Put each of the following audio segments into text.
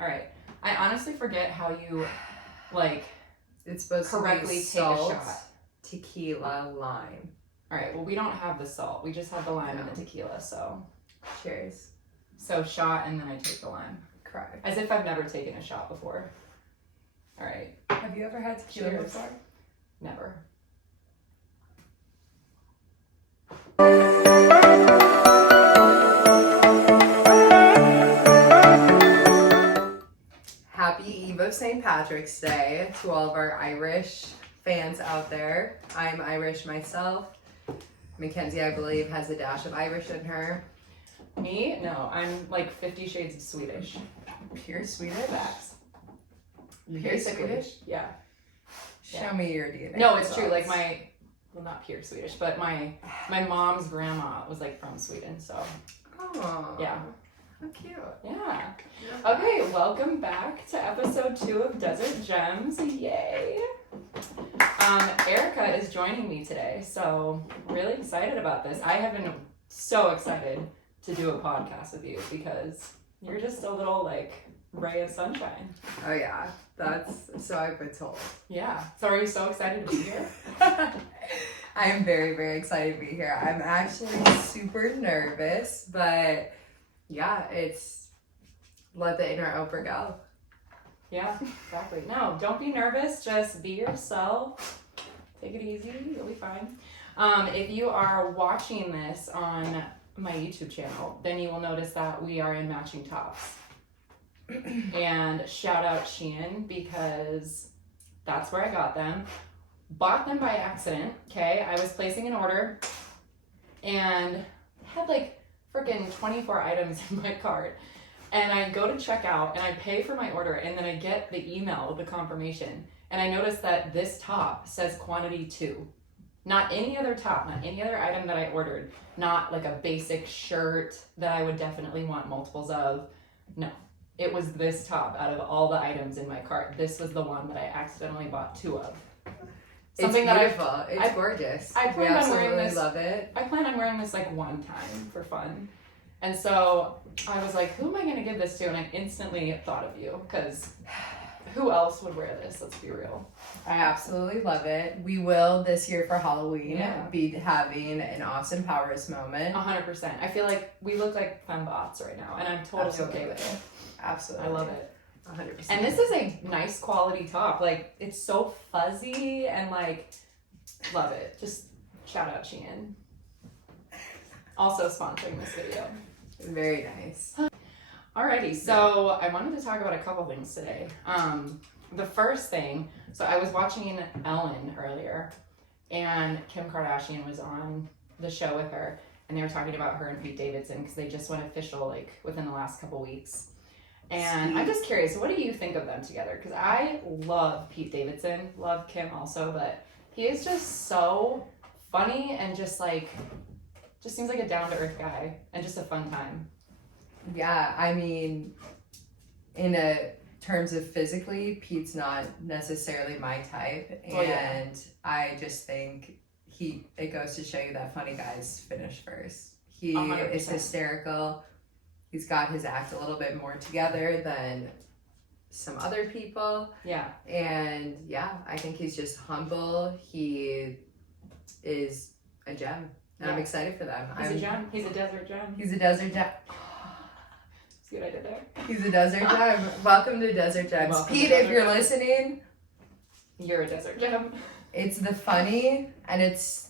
All right. I honestly forget how you, like, it's supposed correctly to be take a salt, shot. tequila, lime. All right. Well, we don't have the salt. We just have the lime and the tequila. So, cheers. So shot and then I take the lime. Correct. As if I've never taken a shot before. All right. Have you ever had tequila before? Never. Happy Eve of St. Patrick's Day to all of our Irish fans out there. I'm Irish myself. Mackenzie, I believe, has a dash of Irish in her. Me? No, I'm like 50 Shades of Swedish. Pure Swedish? Facts. Pure Swedish? Yeah. Show me your DNA. No, it's true. Like well, not pure Swedish, but my mom's grandma was like from Sweden, so. Oh. Yeah. How cute. Yeah. Okay, welcome back to episode 2 of Desert Gems. Yay. Erica is joining me today, so really excited about this. I have been so excited to do a podcast with you because you're just a little like ray of sunshine. Oh yeah, that's so I've been told. Yeah. So are you so excited to be here? I am very, very excited to be here. I'm actually super nervous, but yeah, it's let the inner Oprah go. Yeah, exactly. No, don't be nervous. Just be yourself. Take it easy. You'll be fine. If you are watching this on my YouTube channel, then you will notice that we are in matching tops. And shout out Shein because that's where I got them. Bought them by accident, okay? I was placing an order and had like freaking 24 items in my cart. And I go to check out and I pay for my order and then I get the email with the confirmation. And I notice that this top says quantity 2. Not any other top, not any other item that I ordered. Not like a basic shirt that I would definitely want multiples of. No, it was this top out of all the items in my cart. This was the one that I accidentally bought 2 of. Something it's beautiful. It's gorgeous. I plan on wearing this. Love it. I plan on wearing this like one time for fun. And so I was like, who am I going to give this to? And I instantly thought of you because who else would wear this? Let's be real. I absolutely love it. We will this year for Halloween Yeah. be having an Austin Powers moment. 100%. I feel like we look like fembots right now and I'm totally Absolutely. okay with it. Absolutely. I love it. 100%. And this is a nice quality top. Like it's so fuzzy and like love it. Just shout out Shein. Also sponsoring this video. Very nice. Alrighty, so I wanted to talk about a couple things today. The first thing, so I was watching Ellen earlier, and Kim Kardashian was on the show with her, and they were talking about her and Pete Davidson because they just went official like within the last couple weeks. And I'm just curious, what do you think of them together? Because I love Pete Davidson, love Kim also, but he is just so funny and just seems like a down-to-earth guy and just a fun time. Yeah, I mean, in terms of physically, Pete's not necessarily my type, and I just think it goes to show you that funny guys finish first. He 100%. is hysterical. He's got his act a little bit more together than some other people. Yeah. And yeah, I think he's just humble. He is a gem. And I'm excited for them. He's a gem. He's a desert gem. He's a desert gem. See what I did there? He's a desert gem. Welcome to Desert Gems. Welcome Pete, to if Desert you're Gems. listening, You're a desert gem. it's the funny and it's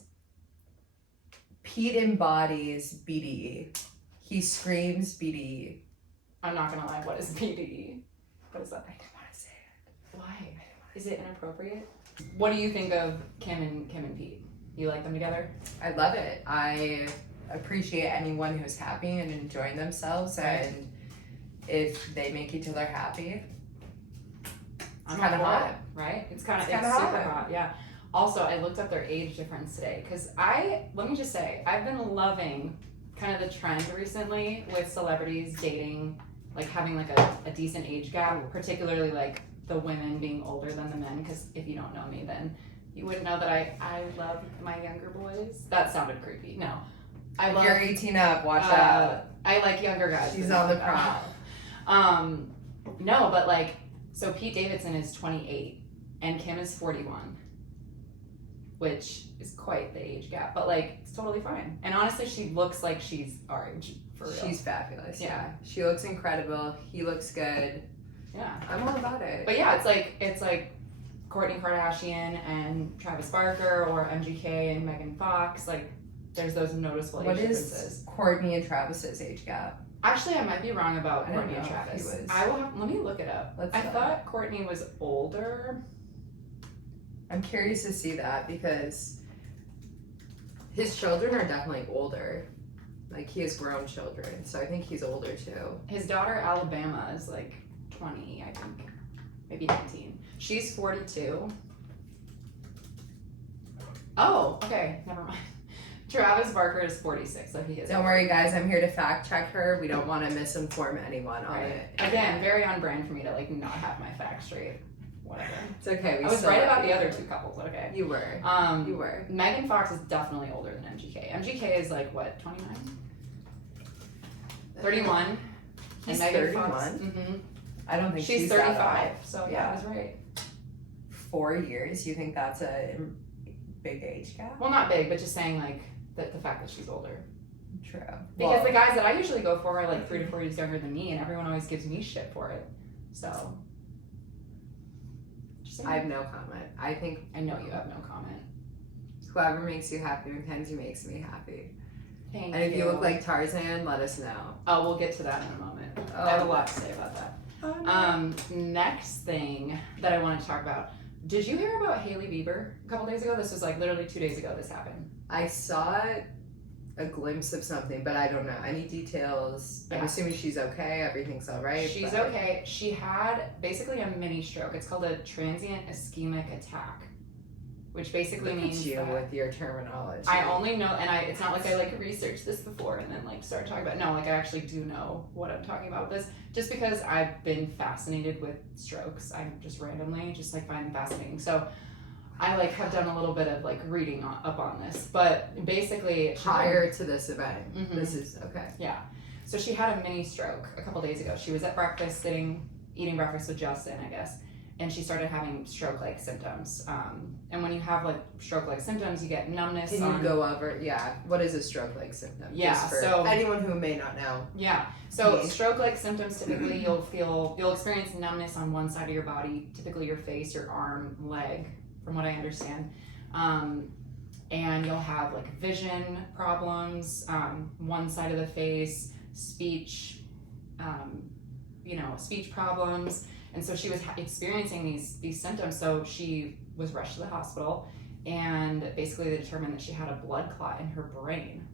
Pete embodies BDE. He screams BDE. I'm not gonna lie. What is BDE? What is that? I didn't want to say it. Why? Is it inappropriate? What do you think of Kim and Pete? You like them together? I love it. I appreciate anyone who's happy and enjoying themselves, and if they make each other happy, I'm kind of on board, hot. Right? It's super hot. hot. Yeah. Also, I looked up their age difference today because let me just say, I've been loving kind of the trend recently with celebrities dating, like having like a decent age gap, particularly like the women being older than the men. Because if you don't know me, then you wouldn't know that I love my younger boys. That sounded creepy. No. I love, You're 18 up, watch out. I like younger guys. She's but on not the prowl. No, but like, so Pete Davidson is 28 and Kim is 41, which is quite the age gap, but like, it's totally fine. And honestly, she looks like she's our age, for real. She's fabulous. Yeah. Yeah. She looks incredible. He looks good. Yeah. I'm all about it. But yeah, it's like Kourtney Kardashian and Travis Barker, or MGK and Megan Fox. Like, there's those noticeable What age differences. is Kourtney and Travis's age gap? Actually, I might be wrong about I don't Kourtney and know if he Travis. was- I will have, let me look it up. Let's I look. thought Kourtney was older. I'm curious to see that because his children are definitely older. Like, he has grown children, so I think he's older too. His daughter Alabama is like 20, I think, maybe 19. She's 42. Oh, okay, never mind. Travis Barker is 46, so he is. Don't worry, guys. I'm here to fact check her. We don't want to misinform anyone on Right. it. Again, very on brand for me to like not have my facts straight. Whatever. It's okay. I was right about the other two couples. Okay. You were. You were. Megan Fox is definitely older than MGK. MGK is like what, 29? 31. He's and Megan 31? Fox. Mm-hmm. I don't think She's she's 35. that So Yeah. yeah, I was right. old. 4 years? You think that's a big age gap? Well, not big, but just saying like the fact that she's older. True. Because the guys that I usually go for are like 3 to 4 years younger than me, and everyone always gives me shit for it. So. Just saying. I have no comment. I think I know you have no comment. whoever makes you happy, Mackenzie makes me happy. Thank And if you look like Tarzan, let us know. Oh, we'll get to that in a moment. I have a lot to say about that. Next thing that I wanted to talk about. Did you hear about Hailey Bieber a couple days ago? This was like literally 2 days ago this happened. I saw a glimpse of something, but I don't know any details. I'm Yeah. assuming she's okay. Everything's all right. She's but- okay. She had basically a mini stroke. It's called a transient ischemic attack, which basically Look means at you that with your terminology. I only know, and it's not like I like researched this before and then like started talking about. No, like I actually do know what I'm talking about with this, just because I've been fascinated with strokes. I'm just randomly just like find them fascinating. So I like have done a little bit of like reading up on this, but basically prior to this event. Mhm. This is okay. So she had a mini stroke a couple days ago. She was at breakfast, eating breakfast with Justin, I guess, and she started having stroke-like symptoms. And when you have like stroke-like symptoms, you get numbness. Can you go over? Yeah. What is a stroke-like symptom? Yeah, Just for so- anyone who may not know. Yeah. So Me. stroke-like symptoms, typically you'll experience numbness on one side of your body, typically your face, your arm, leg, from what I understand. And you'll have like vision problems, one side of the face, speech, speech problems. And so she was experiencing these symptoms. So she was rushed to the hospital, and basically they determined that she had a blood clot in her brain.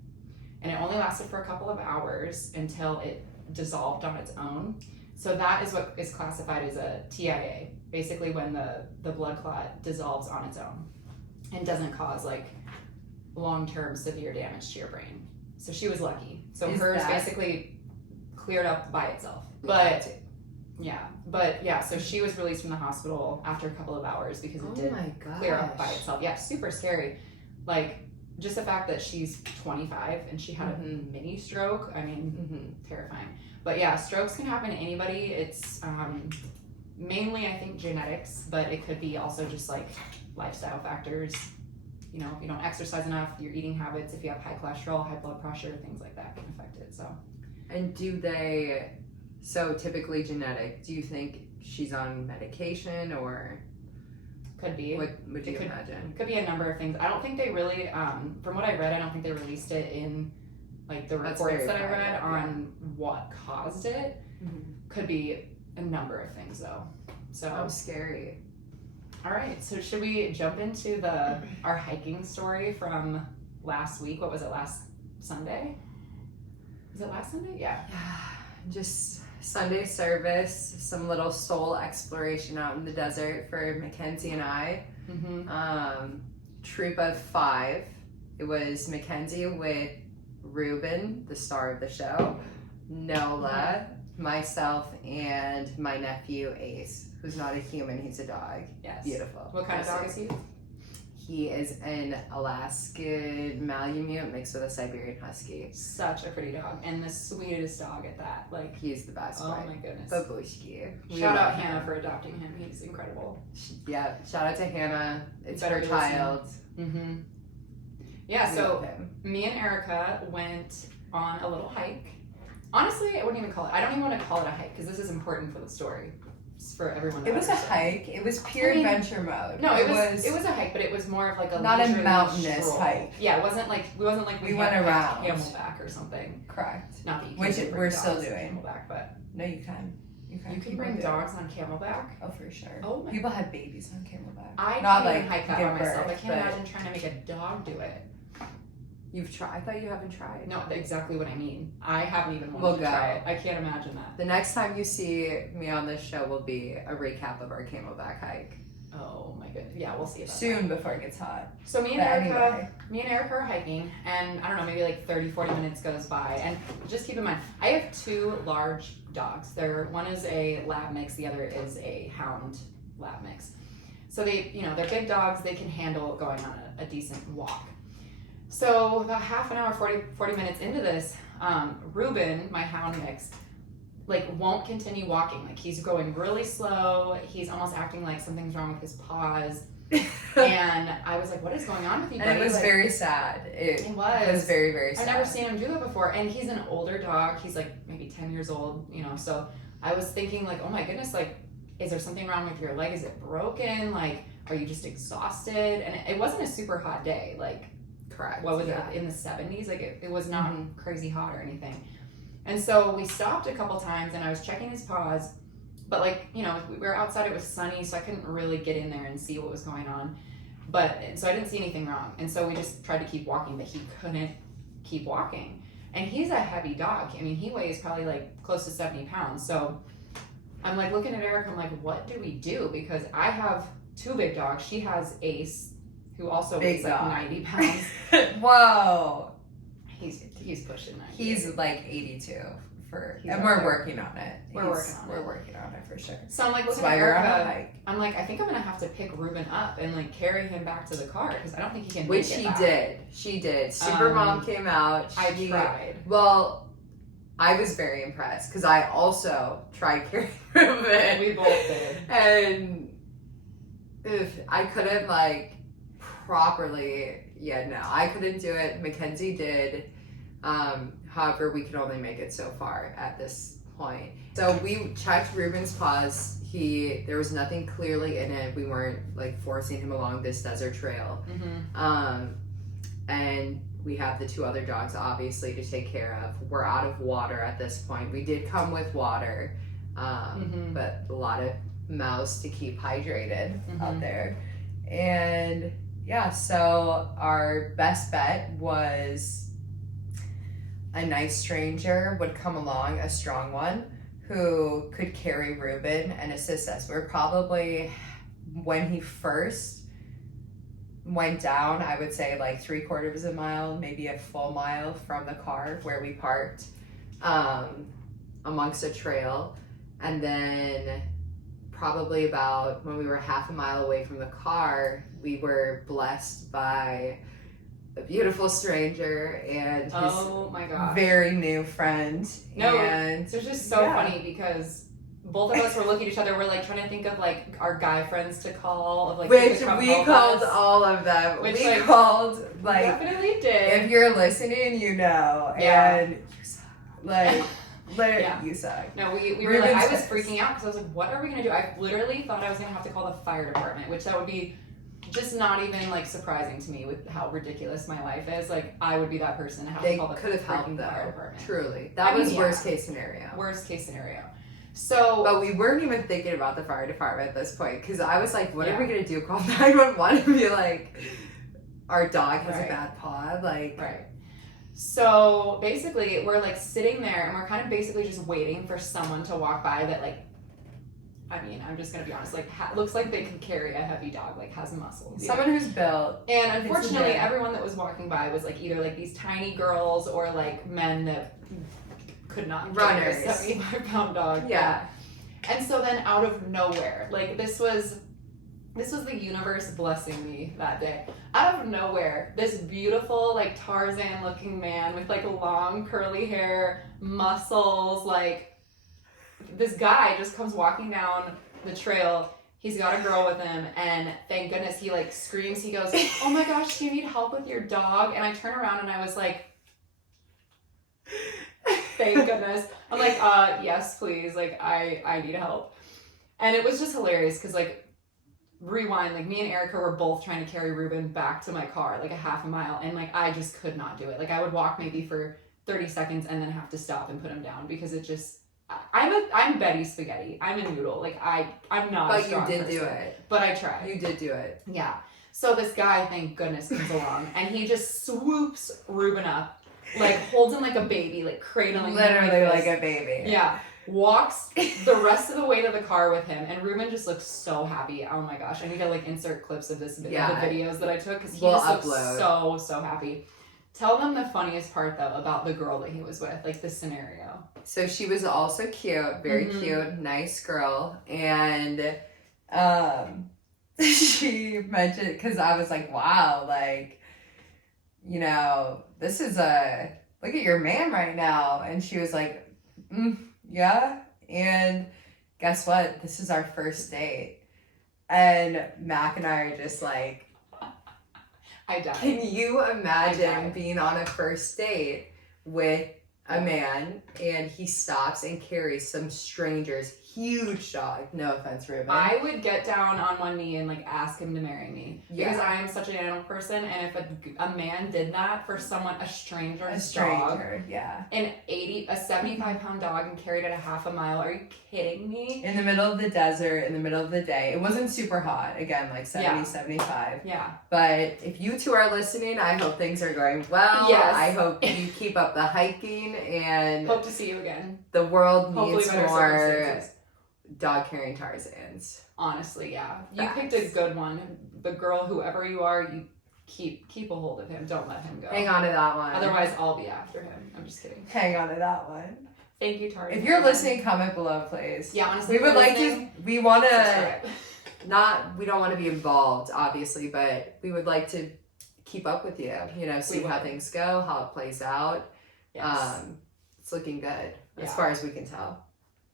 And it only lasted for a couple of hours until it dissolved on its own. So that is what is classified as a TIA, basically when the blood clot dissolves on its own and doesn't cause like long-term severe damage to your brain. So she was lucky. So Is hers that- basically cleared up by itself. So she was released from the hospital after a couple of hours because it Oh did my gosh. clear up by itself. Yeah, super scary. Like, just the fact that she's 25 and she had a mini stroke, I mean, terrifying. But yeah, strokes can happen to anybody. It's mainly, I think, genetics, but it could be also just like lifestyle factors. You know, if you don't exercise enough, your eating habits, if you have high cholesterol, high blood pressure, things like that can affect it. So, And so typically genetic, do you think she's on medication or could be. what would you could- imagine? Could be a number of things. I don't think they really, from what I read, I don't think they released it in like the That's reports very that I private, read yeah. on what caused it. Could be a number of things though. So, How scary. all right. So should we jump into our hiking story from last week? What was it? Last Sunday? Was it last Sunday? Yeah. Yeah, just Sunday service, some little soul exploration out in the desert for Mackenzie and I. Mm-hmm. Troop of 5. It was Mackenzie with Ruben, the star of the show, Nola, myself, and my nephew Ace, who's not a human, he's a dog. Yes. Beautiful. What kind of dog is he? He is an Alaskan Malamute mixed with a Siberian Husky. Such a pretty dog, and the sweetest dog at that. Like, he's the best. oh my goodness. Babushki. Shout out Hannah for adopting him. He's incredible. Yeah, shout out to Hannah. It's better her be child. Mm-hmm. Yeah, We so love him. me and Erica went on a little hike. Honestly, I wouldn't even call it. I don't even want to call it a hike because this is important for the story. It's for everyone. To It was a understand. hike. It was pure adventure mode. No, it was a hike, but it was more of like a Not a leisurely mountainous stroll. hike. Yeah, it wasn't like we We went had around. Camelback or something. Correct. Not that you Which can bring we're dogs still on doing. Camelback, but No, you can. You can. you can People bring do. dogs on Camelback. Oh, for sure. Oh my! People had babies on Camelback. I Not can't even like hike that give by myself. I birth, can't but- imagine trying to make a dog do it. You've tried. I thought you haven't tried. No, exactly what I mean. I haven't even wanted We'll to go. try it. I can't imagine that. The next time you see me on this show will be a recap of our Camelback hike. Oh my goodness. Yeah, we'll see about Soon before it gets hot. that. So But anyway. me and Erica are hiking, and I don't know, maybe like 30, 40 minutes goes by. And just keep in mind, I have two large dogs. One is a lab mix, the other is a hound lab mix. So they're big dogs, they can handle going on a decent walk. So about half an hour, 40 minutes into this, Ruben, my hound mix, like won't continue walking. Like he's going really slow. He's almost acting like something's wrong with his paws. And I was like, what is going on with you, buddy? And it was Like, very sad. It was very, very sad. I've never seen him do that before. And he's an older dog. He's like maybe 10 years old, so I was thinking like, oh my goodness, like, is there something wrong with your leg? Is it broken? Like, are you just exhausted? And it wasn't a super hot day. Like, Correct. what was yeah. it, in the 70s? Like it was not Mhm. crazy hot or anything. And so we stopped a couple times and I was checking his paws, but like, we were outside, it was sunny, so I couldn't really get in there and see what was going on. So I didn't see anything wrong. And so we just tried to keep walking, but he couldn't keep walking. And he's a heavy dog. I mean, he weighs probably like close to 70 pounds. So I'm like looking at Eric, I'm like, what do we do? Because I have two big dogs. She has Ace, who also Big weighs like dog. 90 pounds. Whoa. He's pushing 90. He's like 82 He's and up we're there. working on it. We're working on it. We're working on it for sure. So I'm like That's looking why at you're on a Erica. hike. I'm like, I think I'm gonna have to pick Ruben up and like carry him back to the car because I don't think he can. Which make it he back. did. She did. Supermom came out. I She- tried. Well, I was very impressed because I also tried carrying Ruben. We both did. And if I couldn't like properly, I couldn't do it. Mackenzie did. However, we could only make it so far at this point. So we checked Ruben's paws. There was nothing clearly in it. We weren't like forcing him along this desert trail. Mm-hmm. And we have the two other dogs obviously to take care of. We're out of water at this point. We did come with water, but a lot of mouths to keep hydrated out there. And so our best bet was a nice stranger would come along, a strong one, who could carry Ruben and assist us. We're probably, when he first went down, I would say like 3/4 of a mile, maybe a full mile from the car where we parked, amongst a trail. And then probably about when we were half a mile away from the car, we were blessed by a beautiful stranger and his Oh my gosh. very new friend. No, and It's just so Yeah. funny because both of us were looking at each other. We're like trying to think of like our guy friends to call, of like who which could come we help called us. all of them. Which, we like, called like Definitely did. if you're listening, you know, Yeah. and like Yeah. you suck. No, we were like, I was Ruben's freaking out because I was like, what are we gonna do? I literally thought I was gonna have to call the fire department, which that would be just not even like surprising to me with how ridiculous my life is. Like I would be that person to have They to call the could have helped freaking fire though. department. Truly, that I mean, was yeah. worst case scenario. Worst case scenario. So But we weren't even thinking about the fire department at this point because I was like, what Yeah. are we gonna do? Call 911 and be like, our dog has Right. a bad paw? Like, right. So basically, we're like sitting there and we're kind of basically just waiting for someone to walk by that like. I mean, I'm just gonna be honest. Like, looks like they can carry a heavy dog. Like, has muscles. you know? someone who's built. And unfortunately, Yeah. everyone that was walking by was like either like these tiny girls or like men that could not carry a Runners. 75-pound dog. Yeah. And so then out of nowhere, like this was This was the universe blessing me that day. Out of nowhere, this beautiful, like, Tarzan-looking man with, like, long curly hair, muscles, like, this guy just comes walking down the trail. He's got a girl with him, and thank goodness he, like, screams. He goes, "Oh my gosh, do you need help with your dog?" And I turn around and I was like, thank goodness. I'm like, yes, please. Like, I need help. And it was just hilarious because, like, rewind, like, me and Erica were both trying to carry Ruben back to my car, like, a half a mile. And, like, I just could not do it. Like, I would walk maybe for 30 seconds and then have to stop and put him down because it just, I'm Betty Spaghetti. I'm a noodle. Like, I'm not But a strong you did person, do it. But I tried. You did do it. Yeah. So this guy, thank goodness, comes along and he just swoops Ruben up, like, holds him like a baby, like, cradling him. Literally like a baby. Yeah. Walks the rest of the way to the car with him, and Ruben just looks so happy. Oh my gosh. I need to, like, insert clips of this, Yeah. the videos that I took, because he We'll just looks upload. so happy. Tell them the funniest part, though, about the girl that he was with, like, the scenario. So she was also cute, very Mhm. cute, nice girl. And she mentioned, because I was like, wow, like, you know, this is look at your man right now. And she was like, yeah. And guess what? This is our first date. And Mac and I are just like, I died. can you imagine I died. being on a first date with a man and he stops and carries some stranger's huge dog? No offense, Ruben. I would get down on one knee and, like, ask him to marry me. Because Yeah. I am such an animal person, and if a man did that for someone, a stranger's a dog, stranger, yeah. a 75-pound dog, and carried it a half a mile, are you kidding me? In the middle of the desert, in the middle of the day. It wasn't super hot, again, like 70, Yeah. 75. Yeah. But if you two are listening, I hope things are going well. Yes. I hope you keep up the hiking, and Hope to see you again. the world Hopefully needs better more circumstances. dog carrying Tarzans. Honestly, yeah. You Facts. picked a good one. The girl, whoever you are, you keep a hold of him. Don't let him go. Hang on to that one. Otherwise, I'll be after him. I'm just kidding. Hang on to that one. Thank you, Tarzan. If you're listening, comment below, please. Yeah, honestly, We would like to, we want to, subscribe. we don't want to be involved, obviously, but we would like to keep up with you, you know, see We how would. things go, how it plays out. Yes. It's looking good, as Yeah. far as we can tell.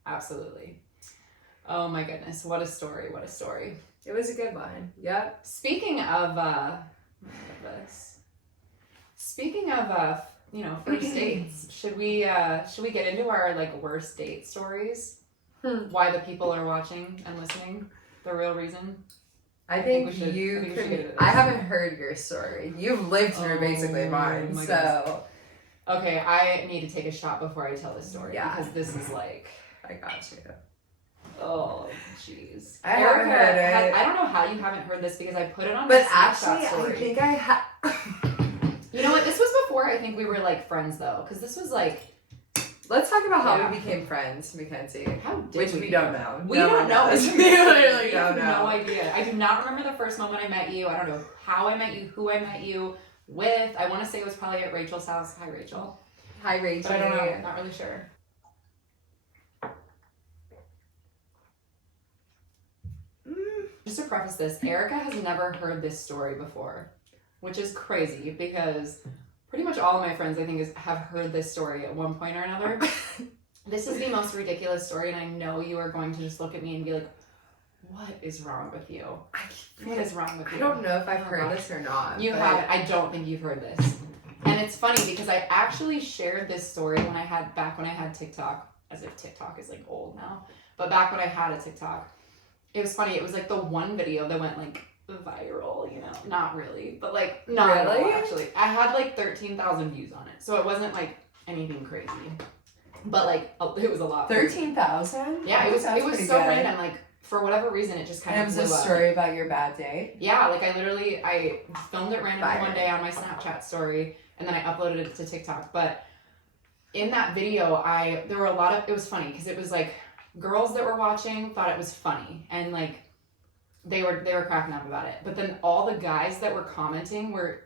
Absolutely. Oh my goodness, what a story, what a story. It was a good one. Yep. Speaking of you know, first dates, should we get into our, like, worst date stories? Why the people are watching and listening? The real reason? I think we should- you I think we should get into I this. haven't heard your story. You've lived through basically Oh mine, my so Okay, I need to take a shot before I tell this story, Yeah. because this is like, I got you. oh jeez. I haven't heard it. I don't know how you haven't heard this, because I put it on But my Snapchat actually, story. I think I have. You know what? This was before I think we were, like, friends, though, because this was like, Let's talk about how Yeah. we became friends, Mackenzie. how did Which we don't know. We No don't one know. knows. We We literally we don't have no know. idea. I do not remember the first moment I met you. I don't know how I met you, who I met you with. I want to say it was probably at Rachel's house. Hi, Rachel. Hi, Rachel. But I don't know. I'm not really sure. Just to preface this, Erica has never heard this story before, which is crazy because pretty much all of my friends, I think, have heard this story at one point or another. This is the most ridiculous story, and I know you are going to just look at me and be like, what is wrong with you? What is wrong with you? I don't know if I've Oh, heard gosh. this or not. You but haven't. I don't think you've heard this. And it's funny because I actually shared this story when I had TikTok, as if TikTok is, like, old now. But back when I had a TikTok, it was funny. It was like the one video that went, like, viral, you know, not really, but, like, not at all, Really? actually. I had, like, 13,000 views on it, so it wasn't, like, anything crazy. But, like, it was a lot. 13,000? Yeah, it was pretty so good. random. Like, for whatever reason, it just kind And of it was blew a up. story about your bad day. Yeah, like, I filmed it randomly Fire. one day on my Snapchat story, and then I uploaded it to TikTok. But in that video, there were a lot of, it was funny because it was like girls that were watching thought it was funny, and, like, they were cracking up about it. But then all the guys that were commenting were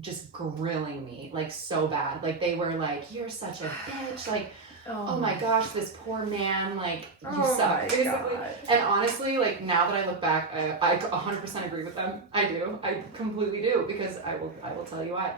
just grilling me, like, so bad. Like, they were like, "You're such a bitch. Like, oh my gosh, this poor man, like, you Oh suck, my basically. God. And honestly, like, now that I look back, I 100% agree with them. I do. I completely do, because I will tell you why.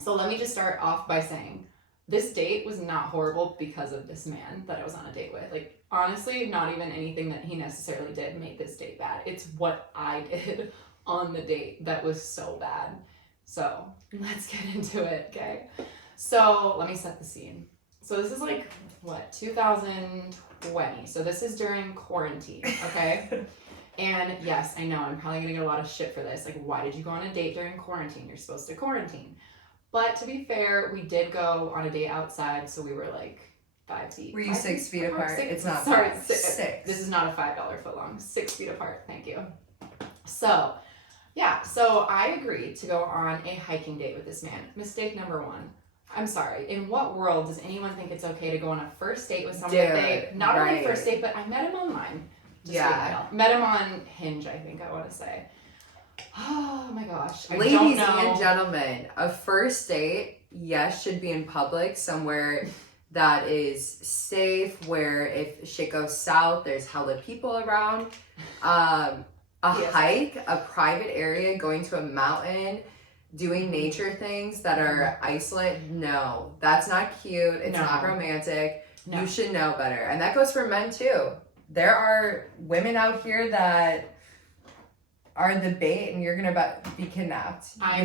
So let me just start off by saying, this date was not horrible because of this man that I was on a date with. Like, honestly, not even anything that he necessarily did made this date bad. It's what I did on the date that was so bad. So let's get into it, okay? So let me set the scene. So this is like, what, 2020. So this is during quarantine, okay? And yes, I know, I'm probably gonna get a lot of shit for this. Like, why did you go on a date during quarantine? You're supposed to quarantine. But to be fair, we did go on a date outside, so we were like 5 feet. Were you 6 feet apart? It's not sorry, 5. 6. 6. This is not a $5 foot long. 6 feet apart. Thank you. So, yeah. So I agreed to go on a hiking date with this man. Mistake number 1. I'm sorry. In what world does anyone think it's okay to go on a first date with someone that they not only first date, but I met him online. Met him on Hinge, I think I want to say. Oh my gosh. Ladies and gentlemen, a first date, yes, should be in public, somewhere that is safe, where if shit goes south, there's hella people around. Hike, a private area, going to a mountain, doing nature things that are isolate, no. That's not cute. It's not romantic. No. You should know better. And that goes for men too. There are women out here that are the bait, and you're gonna be kidnapped. I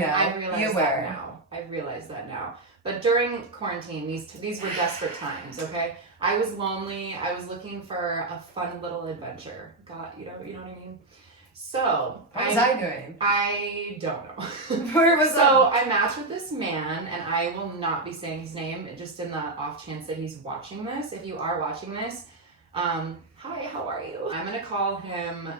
realize that now. But during quarantine, these were desperate times. Okay, I was lonely. I was looking for a fun little adventure. God, you know what I mean. So what was I doing? I don't know. Where was I matched with this man, and I will not be saying his name, just in the off chance that he's watching this. If you are watching this, hi, how are you? I'm gonna call him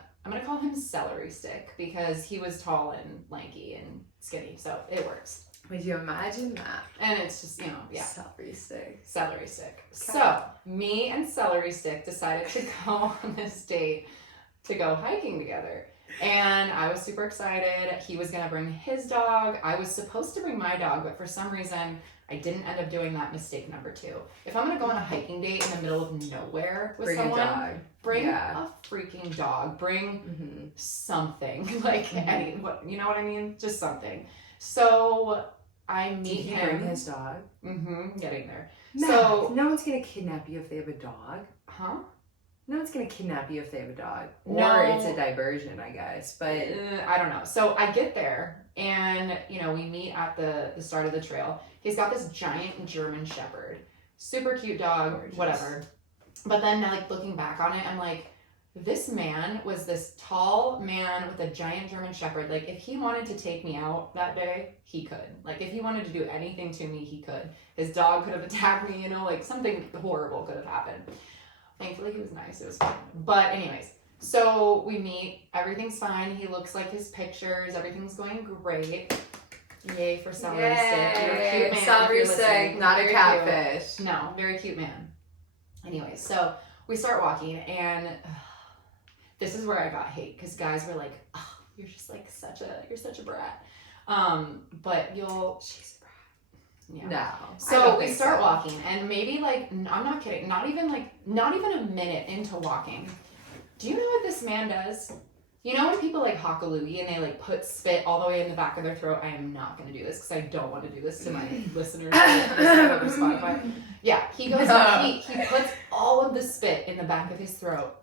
Celery Stick, because he was tall and lanky and skinny, so it works. Would you imagine that? And it's just, yeah. Celery Stick. Celery Stick. Okay. So, me and Celery Stick decided to go on this date to go hiking together. And I was super excited. He was going to bring his dog. I was supposed to bring my dog, but for some reason, I didn't end up doing that. Mistake number 2. If I'm going to go on a hiking date in the middle of nowhere with someone, bring a freaking dog. Bring something. Like, you know what I mean? Just something. So I meet him. Did he bring his dog? Getting there. Matt, so no one's gonna kidnap you if they have a dog. Huh? No one's gonna kidnap you if they have a dog. No. Or it's a diversion, I guess. But I don't know. So I get there, and we meet at the start of the trail. He's got this giant German Shepherd, super cute dog. Gorgeous. Whatever. But then, like, looking back on it, I'm like, this man was this tall man with a giant German Shepherd. Like, if he wanted to take me out that day, he could. Like, if he wanted to do anything to me, he could. His dog could have attacked me, like, something horrible could have happened. Thankfully, he was nice. It was fine. But anyways, so we meet. Everything's fine. He looks like his pictures. Everything's going great. Yay for Celery Stick. You're a cute man. Celery Stick, not a catfish. Cute. No, very cute man. Anyways, so we start walking, and this is where I got hate, because guys were like, oh, you're just like you're such a brat. But she's a brat. Yeah. No. So we start walking, and maybe, like, I'm not kidding, not even a minute into walking, do you know what this man does? You know when people like Hockalooey and they like put spit all the way in the back of their throat? I am not going to do this, because I don't want to do this to my listeners. Spotify. Yeah, he goes, he puts all of the spit in the back of his throat.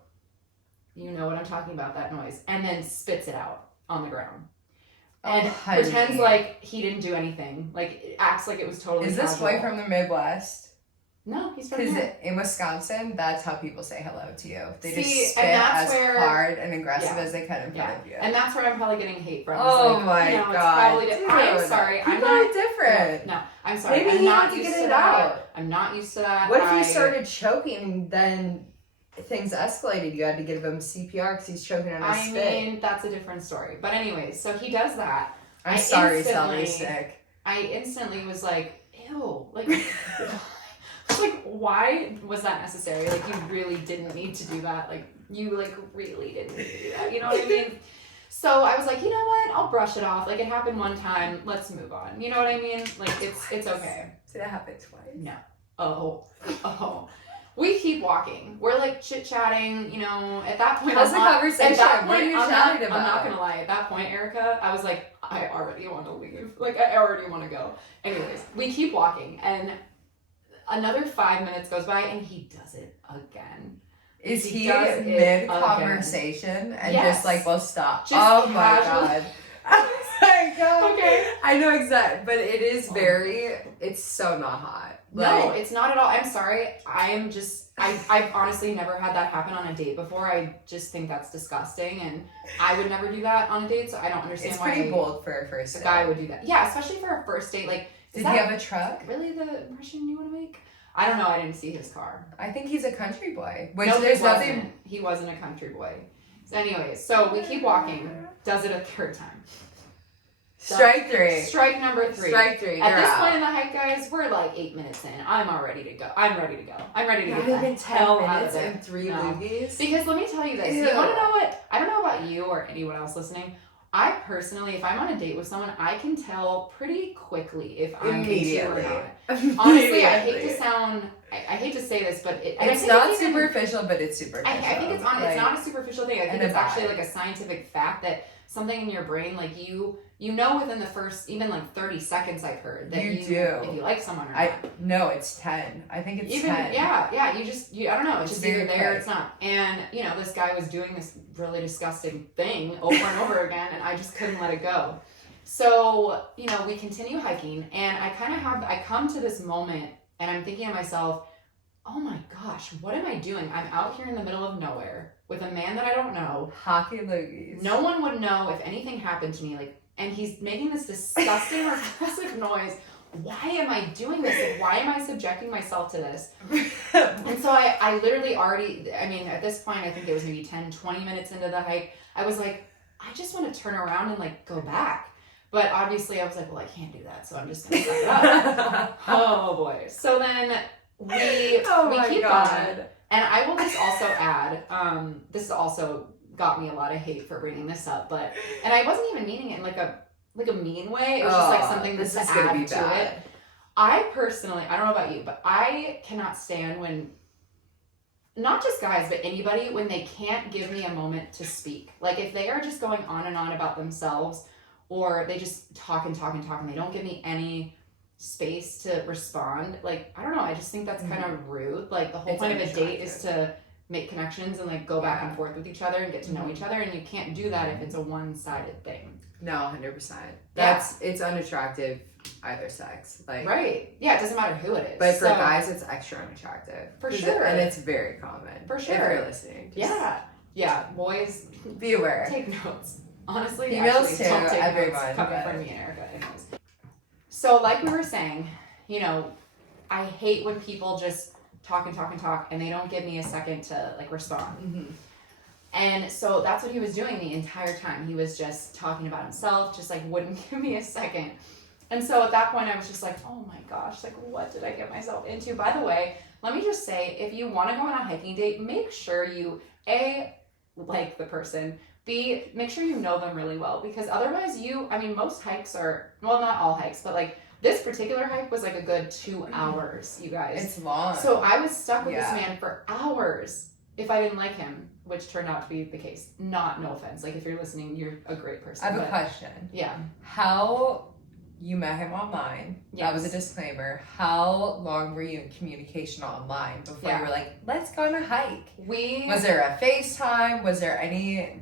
You know what I'm talking about, that noise. And then spits it out on the ground. And pretends like he didn't do anything. Like, acts like it was totally Is this boy from the Midwest? No, he's from here. Because in Wisconsin, that's how people say hello to you. They just spit as hard and aggressive as they can in front of you. And that's where I'm probably getting hate from. Oh my God. I'm sorry. People are different. No, I'm sorry. Maybe I'm not used to get it that. out. I'm not used to that. What if he started choking and then things escalated? You had to give him CPR because he's choking on his spit. I mean, that's a different story. But anyways, so he does that. I'm sorry, Celery Stick. I instantly was like, ew. Like, like, why was that necessary? Like, you really didn't need to do that. Like, you, like, really didn't need to do that. You know what I mean? So I was like, you know what? I'll brush it off. Like, it happened one time. Let's move on. You know what I mean? Like, it's okay. Did it happen twice? No. We keep walking. We're like chit-chatting, you know, at that point. How's the conversation? At that What are point, you chatting about? I'm not gonna lie, at that point, Erica, I was like, I already want to leave. Like, I already want to go. Anyways, we keep walking, and another 5 minutes goes by, and he does it again. Is he does it mid-conversation and Yes. just like, well, stop. Just Oh my casual- God. Oh my God. Okay. I know exactly, but it is very, it's so not hot. No, Like, it's not at all. I'm sorry. I've honestly never had that happen on a date before. I just think that's disgusting, and I would never do that on a date, so I don't understand it's why pretty bold for a first a date. guy would do that. Yeah, especially for a first date. Like, Did he have a truck? really the impression you want to make? I don't know. I didn't see his car. I think he's a country boy. Which No, there's he nothing. wasn't. He wasn't a country boy. So anyways, so we keep walking. Does it a third time. Strike three. Strike number 3. Strike three. At You're this out. point in the hike, guys, we're like 8 minutes in. I'm all ready to go. I'm ready to go. I'm ready to Not get the even 10 hell out of minutes there. and 3 No. loogies. Because let me tell you this. Ew. You want to know what? I don't know about you or anyone else listening. I personally, if I'm on a date with someone, I can tell pretty quickly if I'm into or not. Honestly, I hate to sound, I hate to say this, but It's not superficial, but it's superficial. I think it's Like, not a superficial thing. I think and a it's actually vibe. like a scientific fact that something in your brain, like you know within the first even like 30 seconds, I've heard that You you do. if you like someone or not. No, it's 10. I think it's Even 10. yeah, I don't know. It's It's just either very there or quick. it's not. And you know, this guy was doing this really disgusting thing over and over again, and I just couldn't let it go. So you know, we continue hiking, and I come to this moment, and I'm thinking to myself, oh my gosh, what am I doing? I'm out here in the middle of nowhere with a man that I don't know. Hockey loogies. No one would know if anything happened to me. Like, and he's making this disgusting, repulsive noise. Why am I doing this? Like, why am I subjecting myself to this? And so I literally already, I mean, at this point, I think it was maybe 10, 20 minutes into the hike. I was like, I just want to turn around and like go back. But obviously I was like, well, I can't do that. So I'm just going to suck it up. Oh boy. So then we keep going. And I will just also add, this also got me a lot of hate for bringing this up, and I wasn't even meaning it in like a mean way. It was just like something this to is gonna be add to bad. it. I personally, I don't know about you, but I cannot stand when, not just guys, but anybody, when they can't give me a moment to speak. Like if they are just going on and on about themselves, or they just talk and talk and talk and they don't give me any space to respond. Like, I don't know, I just think that's kind of rude. Like the whole point of a date is to make connections and like go back and forth with each other and get to know each other, and you can't do that if it's a one-sided thing. No, 100%. It's unattractive either sex. Like Right. Yeah, it doesn't matter who it is. But for guys it's extra unattractive. For sure. And it's very common. For sure. If you're listening. Yeah, boys, Be aware. take notes. Honestly, Females actually, too, don't take everyone, notes coming but- from me and Erica. Anyways. So like we were saying, you know, I hate when people just talk and talk and talk and they don't give me a second to like respond. Mm-hmm. And so that's what he was doing the entire time. He was just talking about himself, just like wouldn't give me a second. And so at that point I was just like, oh my gosh, like what did I get myself into? By the way, let me just say, if you want to go on a hiking date, make sure you A, like the person, B, make sure you know them really well, because otherwise most hikes are, well, not all hikes, but like this particular hike was like a good 2 hours, you guys. It's long. So I was stuck with this Yeah. man for hours if I didn't like him, which turned out to be the case. No offense. Like if you're listening, you're a great person. I have a question. Yeah. How you met him online? That was a Yes. disclaimer. How long were you in communication online before you were like, let's go on a hike? Was there a FaceTime? Was there any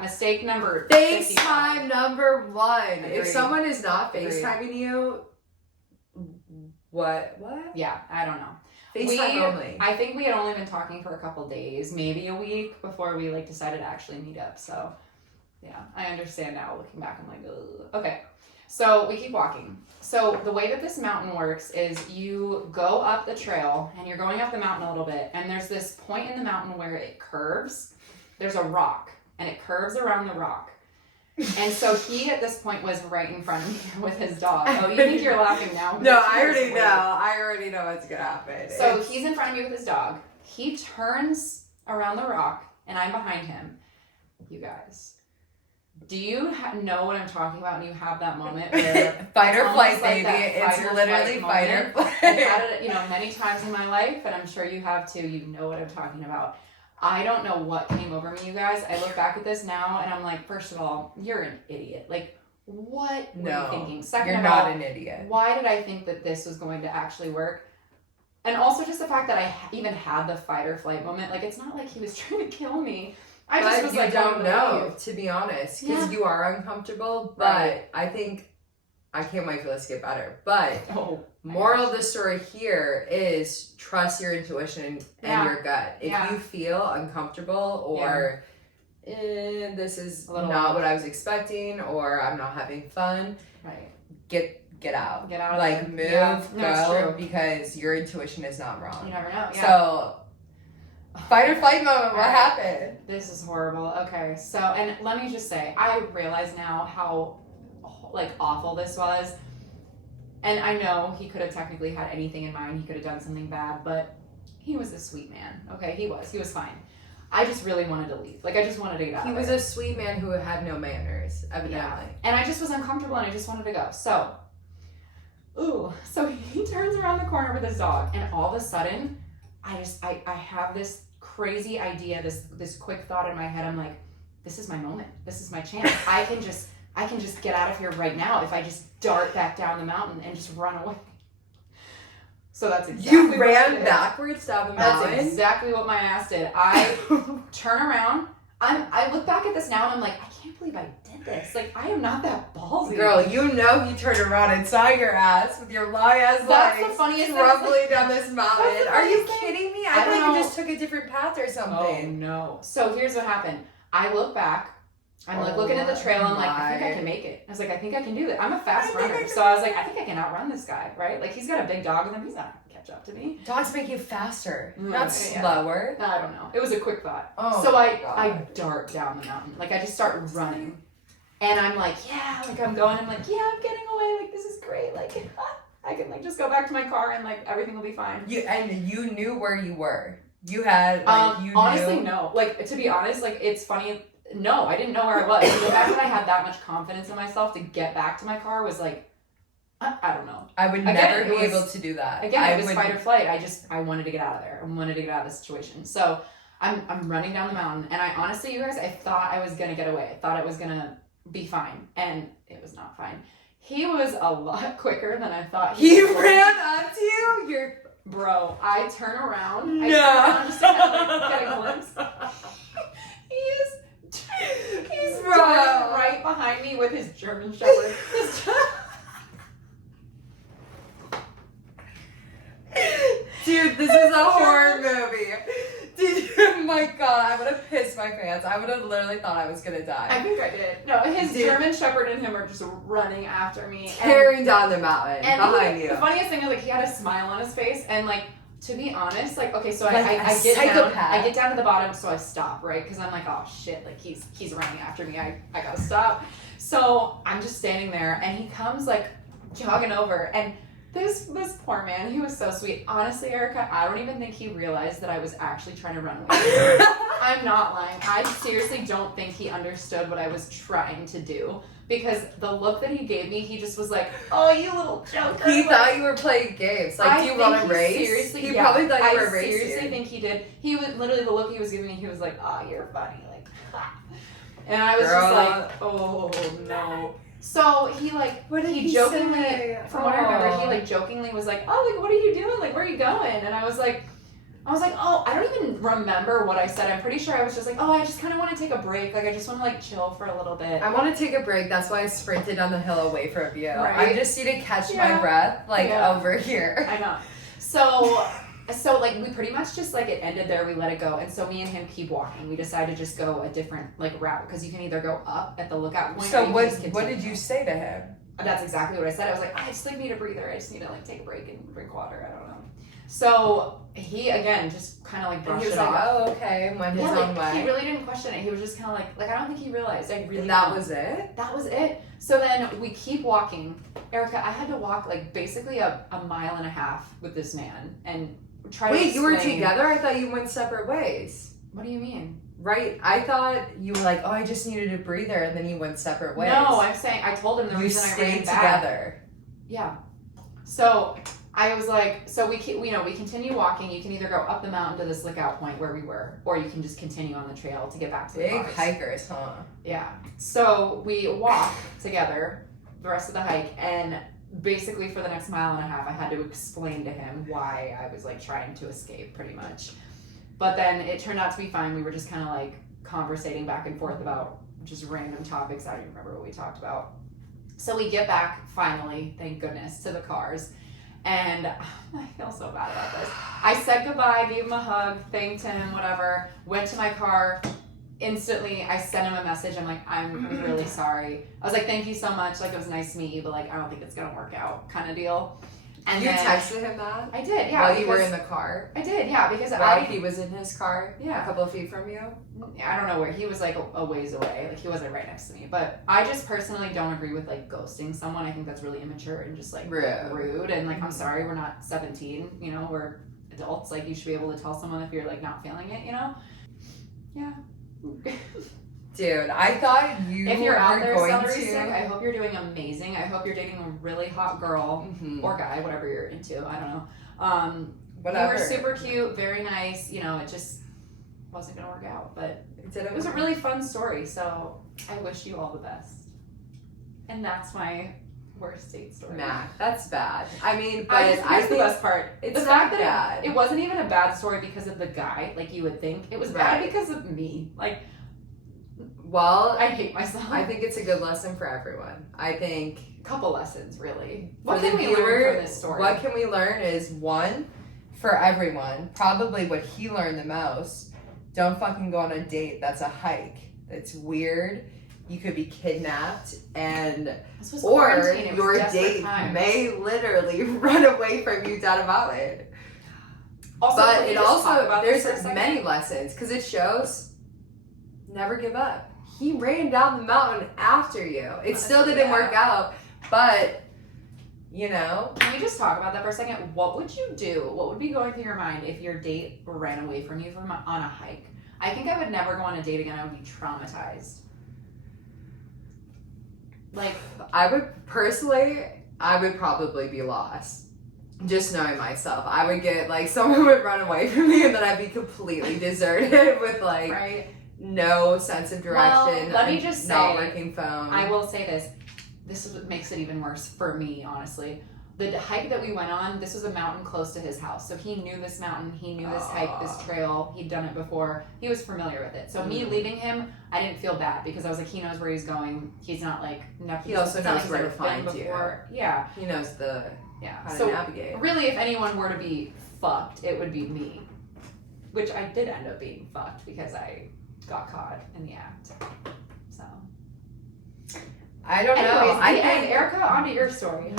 mistake number FaceTime number 1? Agreed. If someone is not Agreed. FaceTiming you, what? Yeah, I don't know. FaceTime only. I think we had only been talking for a couple days, maybe a week, before we like decided to actually meet up. So yeah, I understand now. Looking back, I'm like, ugh. Okay. So we keep walking. So the way that this mountain works is you go up the trail and you're going up the mountain a little bit, and there's this point in the mountain where it curves. There's a rock and it curves around the rock. And so he at this point was right in front of me with his dog. Oh, you think you're laughing now? No, I already know what's gonna happen. So he's in front of me with his dog. He turns around the rock and I'm behind him. You guys. Do you know what I'm talking about when you have that moment where fight or it's flight, almost like baby? that It's fight or literally flight fight or moment? flight. I've had it, you know, many times in my life, and I'm sure you have too. You know what I'm talking about. I don't know what came over me, you guys. I look back at this now, and I'm like, first of all, you're an idiot. Like, what were you thinking? Second You're of not all, an idiot. why did I think that this was going to actually work? And also just the fact that I even had the fight or flight moment. Like, it's not like he was trying to kill me. I just was you like, don't know, leave. to be honest, because Yeah. you are uncomfortable. But Right. I think I can't wait for this to get better. But Oh, my moral gosh. of the story here is trust your intuition Yeah. and your gut. If Yeah. you feel uncomfortable or this is A little not off. what I was expecting or I'm not having fun, Right. get out. Get out of Like there. move, Yeah. No, it's go, true. because your intuition is not You wrong. never know. Yeah. So fight or flight moment, what Right. happened? This is horrible. Okay, so, and let me just say, I realize now how, like, awful this was. And I know he could have technically had anything in mind. He could have done something bad, but he was a sweet man. Okay, he was fine. I just really wanted to leave. Like, I just wanted to get out He of was there. a sweet man who had no manners, evidently. And I just was uncomfortable and I just wanted to go. So he turns around the corner with his dog, and all of a sudden, I have this crazy idea, this quick thought in my head. I'm like, this is my moment. This is my chance. I can just get out of here right now if I just dart back down the mountain and just run away. So that's exactly You what I ran did. backwards down the That's mountain? exactly what my ass did. I turn around. I look back at this now and I'm like, I can't believe I did this. Like, I am not that ballsy. Girl, you know he turned around and saw your ass with your long ass That's legs the funniest thing. rumbling down this mountain. That's the Are you funniest thing. kidding me? I I don't thought know. you just took a different path or Oh something. no. So here's what happened. I look back. I'm like Oh looking at the trail. I'm like, I think I my. can make it. I was like, I think I can do it. I'm a fast I think I runner. can So I was like, I think I can outrun this guy, right? Like, he's got a big dog with him. He's not gonna catch up to me. Dogs make you faster, Mm, not yeah. slower. I don't know. It was a quick thought. Oh so my I God. dart down the mountain. Like, I just start running. And I'm like, yeah, like I'm going. I'm like, yeah, I'm getting away. Like, this is great. Like, I can like just go back to my car and like everything will be fine. You knew where you were. You had like you honestly, knew. no. Like, to be honest, like, it's funny. No, I didn't know where I was. The fact that I had that much confidence in myself to get back to my car was like, I don't know. I would Again, never it be was- able to do that. Again, I it was would, fight or flight. I wanted to get out of there. I wanted to get out of the situation. So I'm running down the mountain, and I honestly, you guys, I thought I was gonna get away. I thought it was gonna be fine, and it was not fine. He was a lot quicker than I thought He was. ran up to you. You're Bro, I turn around. I no. turn around just to kind of like, get a glimpse. He's Bro. darting right behind me with his German Shepherd. Dude, this is a horror movie. Did you, my God, I would have pissed my pants. I would have literally thought I was gonna I die. think I did. No, his Dude. German Shepherd and him are just running after me. Tearing down the mountain And behind he, you. the funniest thing is, like, he had a smile on his face, and like, to be honest, like, okay, so Like a I get down, psychopath. I get down to the bottom, so I stop, right? Because I'm like, oh shit, like he's running after me. I gotta stop. So I'm just standing there, and he comes like jogging over, and this poor man, he was so sweet. Honestly, Erica, I don't even think he realized that I was actually trying to run away. I'm not lying. I seriously don't think he understood what I was trying to do. Because the look that he gave me, he just was like, "Oh, you little joker." He Like, thought you were playing games. Like, I do you think want he to race? Seriously, He yeah, probably thought you were I racing. seriously think he did. He was literally the look he was giving me. He was like, "Oh, you're funny," like, and I was Girl. just like, "Oh no." So he like, What did he jokingly, say? from what I remember, he Aw. like jokingly was like, "Oh, like, what are you doing? Like, where are you going?" And I was like, "Oh, I don't even remember what I said. I'm pretty sure I was just like, oh, I just kind of want to take a break. Like, I just want to like chill for a little bit." I want to take a break. That's why I sprinted down the hill away from you. Right. I just need to catch Yeah. my breath, like, Yeah. over here. I know. So like we pretty much just like it ended there. We let it go, and so me and him keep walking. We decided to just go a different like route because you can either go up at the lookout point. or So you can what just did continue. you say to him? That's exactly what I said. I was like, I just like need a breather. I just need to like take a break and drink water. I don't know. So he again just kind of like And brushed he was it like, off. oh, okay, went his Yeah, own like way. he really didn't question it. He was just kind of like I don't think he realized. I really And that don't. was it? That was it. So then we keep walking. Erica, I had to walk like basically a mile and a half with this man and try to Wait, you were explain- together? I thought you went separate ways. What do you mean? Right. I thought you were like, oh, I just needed a breather, and then you went separate ways. No, I'm saying I told him the you reason I ran stayed back. together. Yeah. So I was like, so we continue walking. You can either go up the mountain to this lookout point where we were, or you can just continue on the trail to get back to the Big cars. hikers, huh? Yeah. So we walk together the rest of the hike, and basically for the next mile and a half, I had to explain to him why I was like trying to escape, pretty much. But then it turned out to be fine. We were just kind of like conversating back and forth about just random topics. I don't even remember what we talked about. So we get back finally, thank goodness, to the cars. And I feel so bad about this. I said goodbye, gave him a hug, thanked him, whatever. Went to my car. Instantly, I sent him a message. I'm like, I'm really sorry. I was like, thank you so much. Like, it was nice to meet you, but like, I don't think it's gonna work out, kind of deal. And you then texted him that? I did, yeah. While you were in the car? I did, yeah, because While he was in his car? Yeah. A couple of feet from you? I don't know where. He was like a ways away. Like, he wasn't right next to me. But I just personally don't agree with like ghosting someone. I think that's really immature and just like rude. And like, I'm sorry, we're not 17, you know, we're adults. Like, you should be able to tell someone if you're like not feeling it, you know? Yeah. Dude, I thought you if you're out there going celery to... stick, I hope you're doing amazing. I hope you're dating a really hot girl or guy, whatever you're into. I don't know. Whatever. You were super cute, very nice. You know, it just wasn't gonna work out, but it was a really fun story. So I wish you all the best. And that's my worst date story. Mac, that's bad. I mean, but I I think think the best part. it's the not fact that bad. it wasn't even a bad story because of the guy, like you would think. It was bad Right. because of me. Like, well, I hate myself. I think it's a good lesson for everyone. I think Couple lessons, really. for What the can we learn viewer, from this story? what can we learn is one, for everyone, probably what he learned the most, don't fucking go on a date that's a hike. It's weird. You could be kidnapped, and This was or quarantine. It was your desperate date times. may literally run away from you down a mountain. Also, But can we it just talk also about this for a there's second? many lessons because it shows never give up. He ran down the mountain after you. It still Honestly, didn't yeah. work out, but you know. Can we just talk about that for a second? What would you do? What would be going through your mind if your date ran away from you on a hike? I think I would never go on a date again. I would be traumatized. Like, I would probably be lost. Just knowing myself. I would get like someone would run away from me and then I'd be completely deserted with like right? no sense of direction. Well, let me just not say, working phone. I will say this. This is what makes it even worse for me, honestly. The hike that we went on, this was a mountain close to his house. So he knew this mountain, he knew this hike, this trail. He'd done it before. He was familiar with it. So me leaving him, I didn't feel bad because I was like, he knows where he's going. He's not like, He also it's not knows like where he's to never been find you. before. Yeah, He knows the yeah. how to So navigate. really, if anyone were to be fucked, it would be me. Which I did end up being fucked because I got caught in the act. So. I don't know. Anyways, I and think Erica, on to your story.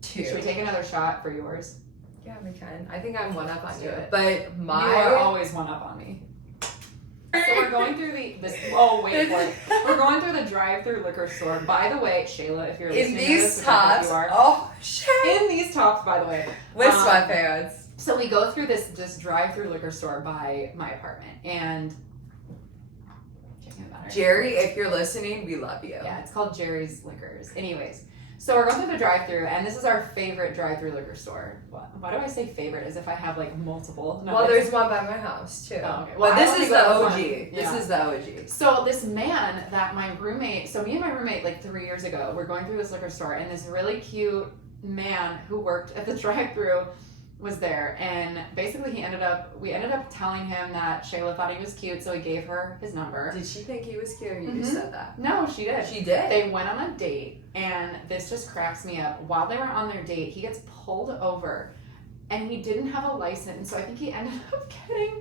two. Should we take another shot for yours? Yeah, we can. I think I'm one up on Let's you. do it. But You are always one up on me. So we're going through wait for it. We're going through the drive-through liquor store. By the way, Shayla, if you're in listening to these this, which I hope tops. you are, Oh shit. in these tops, by the way. With Um, sweatpants. So we go through this drive-through liquor store by my apartment, and Jerry, if you're listening, we love you. yeah, it's called Jerry's Liquors. Anyways, so we're going through the drive-through, and this is our favorite drive-through liquor store. Why do I say favorite? As if I have like multiple. No, Well, it's- there's one by my house too. Oh, okay. Well, Well, I this only is go the to OG. one. This Yeah. is the OG. So this man that my roommate, so me and my roommate like 3 years ago, we're going through this liquor store, and this really cute man who worked at the drive-through was there, and basically we ended up telling him that Shayla thought he was cute, so he gave her his number. Did she think he was cute or you Mhm. just said that? No, she did. She did. They went on a date, and this just cracks me up. While they were on their date, he gets pulled over, and he didn't have a license, so I think he ended up getting,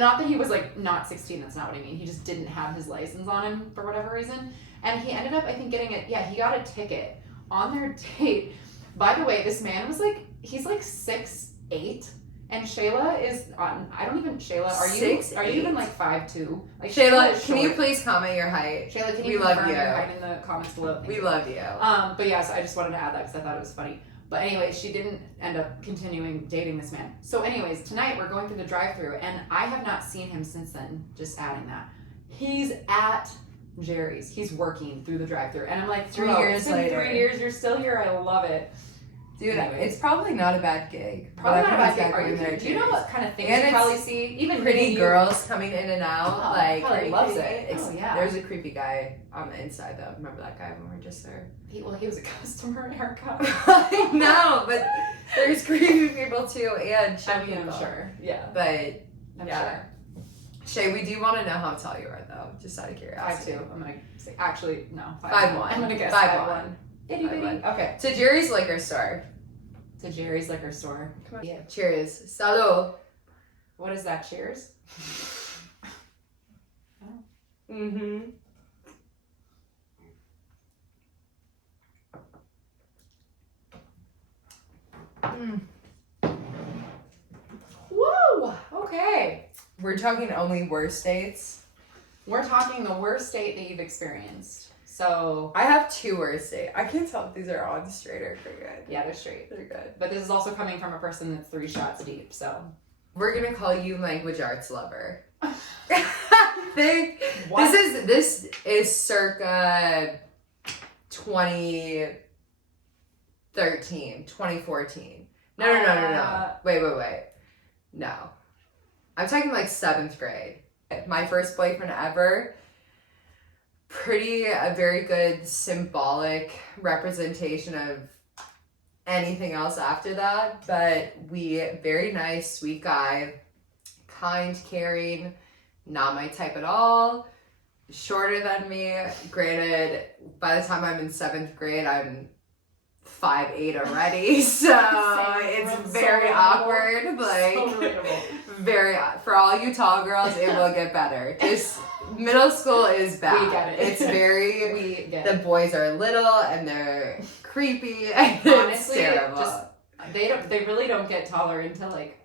not that he was like not 16, that's not what I mean, he just didn't have his license on him for whatever reason, and he ended up, I think, getting it, yeah, he got a ticket on their date. By the way, this man was like, he's like 6'8", and Shayla is on, Shayla, are you 6'8"? even like 5'2"? Like Shayla, is can you short. please comment your height? Shayla, can We you love confirm you. your height in the comments below? Thank We you. love you. But yeah, so I just wanted to add that because I thought it was funny. But anyway, she didn't end up continuing dating this man. So anyways, tonight we're going through the drive-thru, and I have not seen him since then, just adding that. He's at Jerry's. He's working through the drive-thru, and I'm like, 3 bro, years it's been later. 3 years. You're still here. I love it. Dude, Anyways. it's probably not a bad gig. Probably but not I a bad think gig. it's gotta go in Do there you know too. what kind of things And you it's probably see? Even Pretty you- girls coming in and out. Oh, like, probably are you loves kidding it. me? Oh, yeah. There's a creepy guy on the inside though. Remember that guy when we were just there? He was a customer haircut. I know, but there's creepy people too, and chill I mean, people. I'm sure. Yeah, But I'm yeah. sure. Shay, we do want to know how tall you are though, just out of curiosity. 5'2". I'm gonna say, actually, no. 5'1". I'm gonna guess 5'1". 5'1". Itty bitty. 5'1". Okay. To Jerry's liquor store. To Jerry's liquor store. Come on. Yeah. Cheers. Salud. What is that? Cheers. Mm-hmm. Mm. Whoa. Okay. We're talking only worst dates. We're talking the worst date that you've experienced. So I have 2 worst dates. I can't tell if these are on straight or for good. yeah, they're straight. They're good. But this is also coming from a person that's 3 shots deep. So We're gonna call you language arts lover. I think what? this is circa 2013, 2014. No. Wait. No. I'm talking like 7th grade. My first boyfriend ever. A very good symbolic representation of anything else after that. But very nice, sweet guy, kind, caring, not my type at all. Shorter than me. Granted, by the time I'm in 7th grade, I'm 5'8" already, so it's So very relatable. awkward. Like, So relatable. very for all you tall girls, it will get better. Just middle school is bad. We get it. It's very. We get The it. boys are little and they're creepy. And it's Honestly, terrible. they really don't get taller until like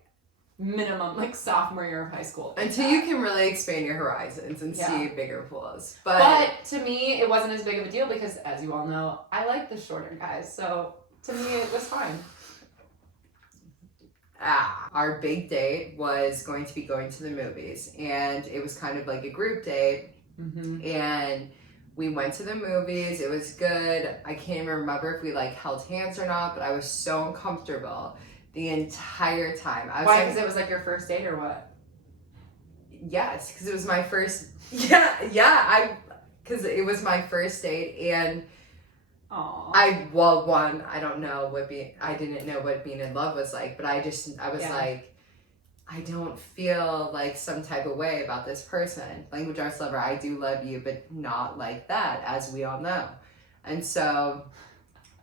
minimum like sophomore year of high school. Until you can really expand your horizons and Yeah. see bigger pools. But to me, it wasn't as big of a deal because, as you all know, I like the shorter guys. So to me, it was fine. Our big date was going to be going to the movies, and it was kind of like a group date. Mm-hmm. And we went to the movies. It was good. I can't even remember if we like held hands or not, but I was so uncomfortable the entire time. I was Why? like, Because it was like your first date or what? yes, because it was my first. Because it was my first date, and Aww. I don't know I didn't know what being in love was like, but I was Yeah. like, I don't feel like some type of way about this person. Language arts lover, I do love you, but not like that, as we all know. And so,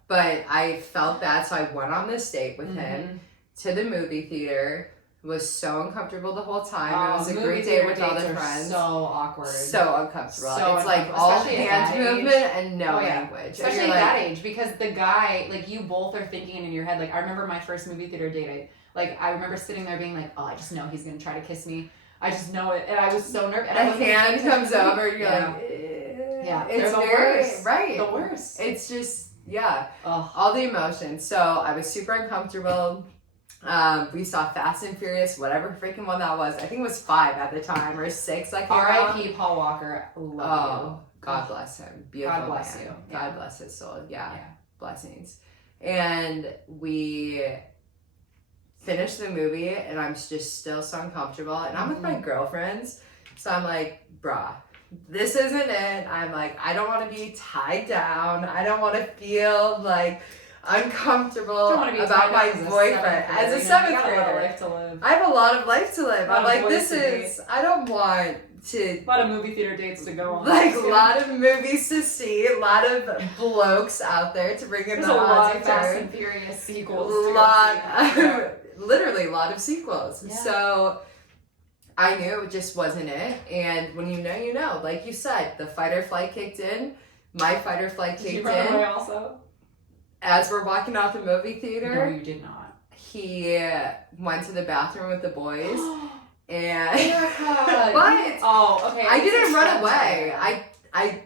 but I felt bad, so I went on this date with him to the movie theater. Was so uncomfortable the whole time. It was a movie great theater date with all dates the are friends. So awkward. So uncomfortable. So It's like uncomfortable, all especially at hand that movement age. and no Oh, yeah. language. And Especially you're at that like, age, because the guy, like, you both are thinking in your head, like, I remember my first movie theater date, I remember sitting there being like, oh, I just know he's gonna try to kiss me. I just know it. And I was so nervous. And I a wasn't hand paying comes attention. over, you're Yeah. like, eh. Yeah, It's they're the very, worst. right. The worst. It's just, yeah, Ugh. all the emotions. So I was super uncomfortable. We saw Fast and Furious, whatever freaking one that was. I think it was 5 at the time, or 6. Like R.I.P. Paul Walker. Love God bless him. Beautiful God bless man. you. God Yeah. bless his soul. Yeah. Yeah. Blessings. And we finished the movie, and I'm just still so uncomfortable. And I'm with my girlfriends, so I'm like, bruh, this isn't it. I'm like, I don't want to be tied down. I don't want to feel like uncomfortable Don't wanna be about tied my down boyfriend as a you 7th got a lot of grader. life to live. I have a lot of life to live. A lot I'm of like, boys this to is, I don't want to, A lot of movie theater dates to go on. like, a lot of movies to see, a lot of blokes out there to bring in There's the a lot Aussie of Fast turn. and Furious sequels. A to go lot, see. literally a lot of sequels. Yeah. So I knew it just wasn't it. And when you know, you know. Like you said, the fight or flight kicked in. My fight or flight Did you kicked run in. away also? As we're walking out the movie No, theater, you did not. he went to the bathroom with the boys. And Erica, What? Oh, okay. I this didn't is run fun away. time. I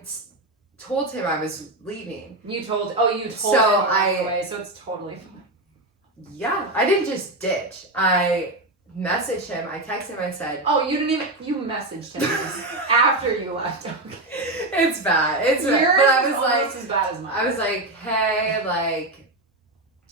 told him I was leaving. You told. Oh, you told So him to run I- away, so it's totally fine. Yeah, I didn't just ditch. I messaged him. I texted him. I said, Oh, you messaged him after you left. Okay. it's bad. It's bad. Yours But I is was almost like, as bad as mine. I was like, hey, like,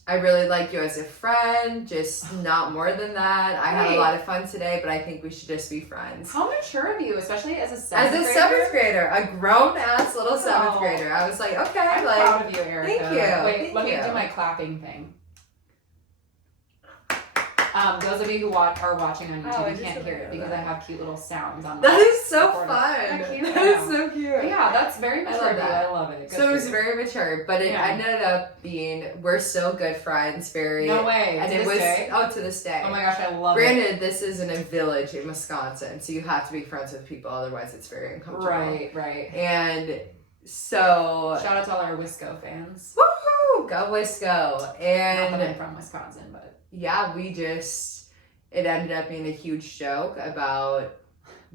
I really like you as a friend, just not more than that. I had a Wait. lot of fun today, but I think we should just be friends. How mature of you, especially as a As seventh a grader? seventh grader, a grown ass little seventh Oh. grader, I was like, okay, I'm like, proud of you, Erica. thank you, Wait, thank let me you. do my clapping thing. Those of you who are watching on Oh, YouTube, I you just can't hear it remember because that. I have cute little sounds on. that my is so recording. fun. Isn't that cute? That is so cute. But yeah, that's very I mature love of you. that. I love it. Good So it for was you. very mature, but it Yeah. ended up being, we're still good friends, very. No way. And To it this was, day? oh, to this day. Oh my gosh, I love it. Granted, this isn't a village in Wisconsin, so you have to be friends with people, otherwise it's very uncomfortable. Right. And so, Shout out to all our Wisco fans. woohoo, go Wisco. Not that I'm And from Wisconsin, but yeah, it ended up being a huge joke about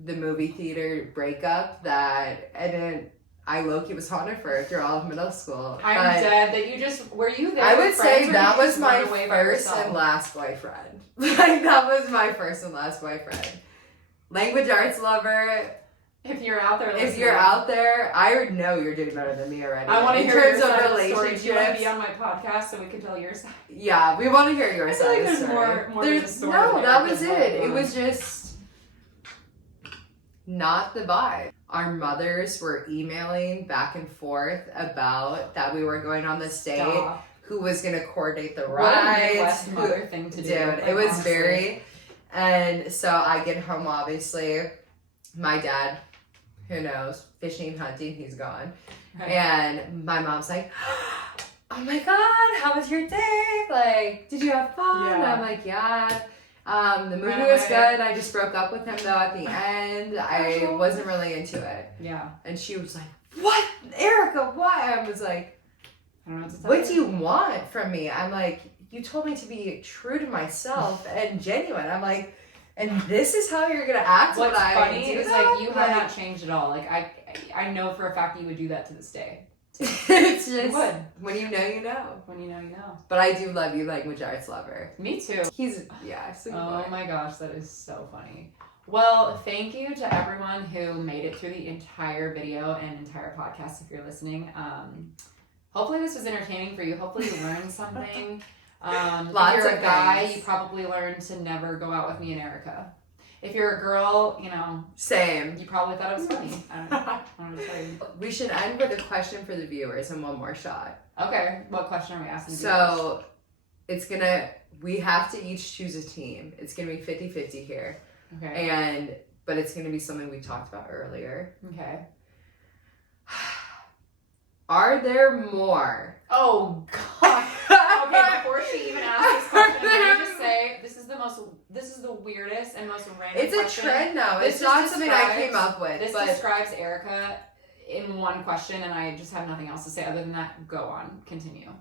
the movie theater breakup and then I low-key was haunted for it through all of middle school. I'm But dead that you just were you there? I with would friends, say or that did you was just my run away by first yourself? and last boyfriend. Like, that was my first and last boyfriend. Language arts lover. If you're out there, If you're out there, I know you're doing better than me already. I want to in hear terms your of side of the story. Do you want to relationships. be on my podcast so we can tell your side? Yeah, we want to hear your I feel side like of the there's story. more to the story no, than that Erica's was going it. It on. was just not the vibe. Our mothers were emailing back and forth about that we were going on this date, Stop. who was going to coordinate the What a rides. Midwest who- mother thing to do. Dude, like, it was honestly. very. And so I get home, obviously. My dad, who knows, fishing, hunting, he's gone. Right. And my mom's like, oh my God, how was your day? Like, did you have fun? Yeah. And I'm like, yeah. The movie Ran was away. good. I just broke up with him though at the end. I Oh. wasn't really into it. Yeah. And she was like, what? Erica, what? I was like, I don't know what to tell what do you want from me? I'm like, you told me to be true to myself and genuine. I'm like, and this is how you're gonna act What's when I funny do is that? like you have not changed at all. Like I know for a fact that you would do that to this day. It's You just would. when you know, you know. When you know, you know. But I do love you, language arts lover. Me too. He's sweet Oh boy. my gosh, that is so funny. Well, thank you to everyone who made it through the entire video and entire podcast if you're listening. Hopefully this was entertaining for you. Hopefully you learned something. Lots if you're of a guy, things. you probably learned to never go out with me and Erica. If you're a girl, you know, Same. you probably thought it was funny. I don't know. I don't know what to tell you. We should end with a question for the viewers and one more shot. Okay, what question are we asking? So we have to each choose a team. It's gonna be 50-50 here. Okay. But it's gonna be something we talked about earlier. Okay. Are there more? Oh God. Okay, before she even asks this question, can I just say this is the weirdest and most random It's a question. trend now. This It's not just something I describes- came up with. This but describes Erica in one question, and I just have nothing else to say other than that. Go on, continue.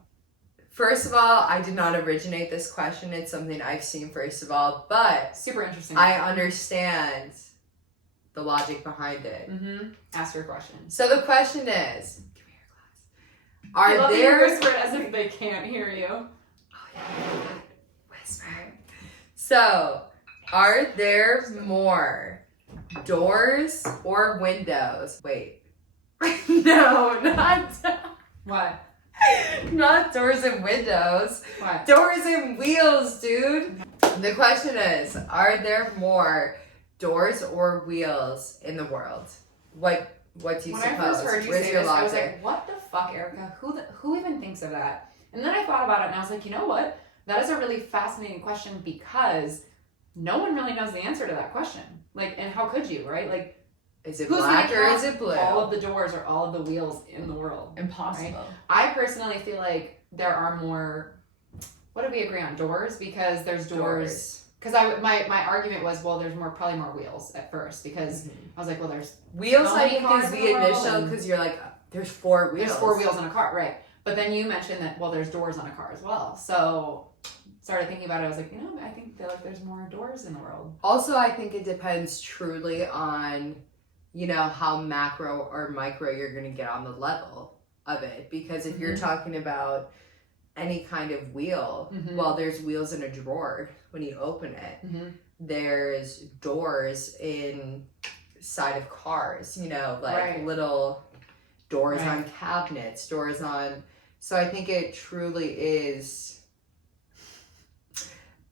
first of all, I did not originate this question. It's something I've seen first of all, but Super interesting. I understand the logic behind it. Mm-hmm. Ask your question. So the question is, give me your glass. I Are love that you there whisper it as if they can't hear you. Oh, yeah. Whisper. So, are there more doors or windows? Wait. No, What? not doors and windows. What? Doors and wheels, dude. The question is, are there more doors or wheels in the world? What do you When suppose? I first heard you Where's say your this, I was logic? like, "What the fuck, Erica? Who even thinks of that?" And then I thought about it, and I was like, "You know what? That is a really fascinating question because no one really knows the answer to that question. Like, and how could you, right? Like, Is it who's black gonna or count is it blue? all of the doors or all of the wheels in the world? Impossible. I personally feel like there are more. What did we agree on? Doors, because there's doors. Because my argument was, well, there's probably more wheels at first because I was like, well, there's Wheels, How I many think, cars is in the the world? initial because you're like, there's 4 wheels. there's 4 wheels in a car, right? But then you mentioned that, well, there's doors on a car as well. So started thinking about it. I was like, I feel like there's more doors in the world. Also, I think it depends truly on, how macro or micro you're going to get on the level of it. Because if you're talking about any kind of wheel, Mhm. well, there's wheels in a drawer when you open it. Mm-hmm. there's doors inside of cars, you know, like Right. little doors Right. on cabinets, doors on. So I think it truly is.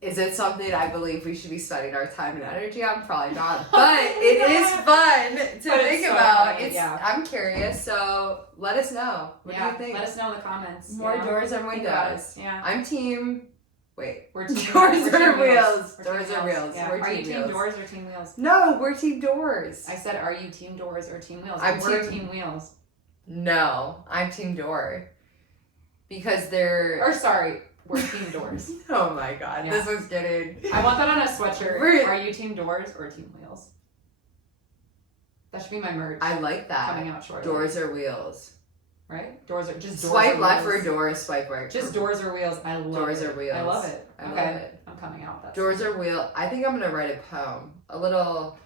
Is it something I believe we should be spending our time and energy on? Probably not. But it is fun to But it's think so about. funny, It's yeah. I'm curious, so let us know. What do you think? Let us know in the comments. More yeah. doors or Think about it. windows? Yeah. I'm team. Wait. We're team Doors we're team or wheels? We're team Doors or wheels? Yeah. We're Are you team team wheels. doors or team wheels? No, we're team doors. I said, are you team doors or team wheels? I'm We're team- team wheels. No, I'm team door. Because they're. Or sorry, we're team doors. Oh my god, Yeah. this was getting. I want that on a sweatshirt. We're- Are you team doors or team wheels? That should be my merch. I like coming that. out shortly. Doors or wheels. Right? Doors are just doors Swipe or left wheels. for doors, swipe right. Just doors or wheels. I love Doors it. or wheels. I love it. I Okay. love it. I'm coming out with that. Doors or wheel. I think I'm gonna write a poem. A little.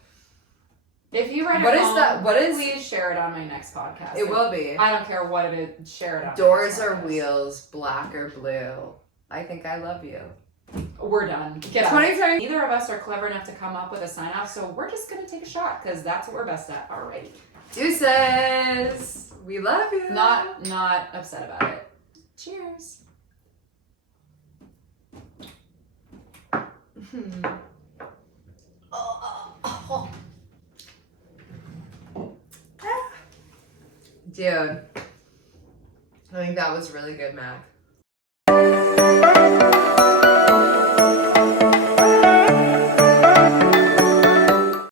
If you write What a is poem, that? What is? please share it on my next podcast. It will be. I don't care what it is. Share it on. Doors my next or podcast. wheels, black or blue. I think I love you. We're done. Get out. 2020. Neither of us are clever enough to come up with a sign off, so we're just gonna take a shot because that's what we're best at. All right. Deuces. We love you. Not upset about it. Cheers. Dude, I think that was really good, Mac.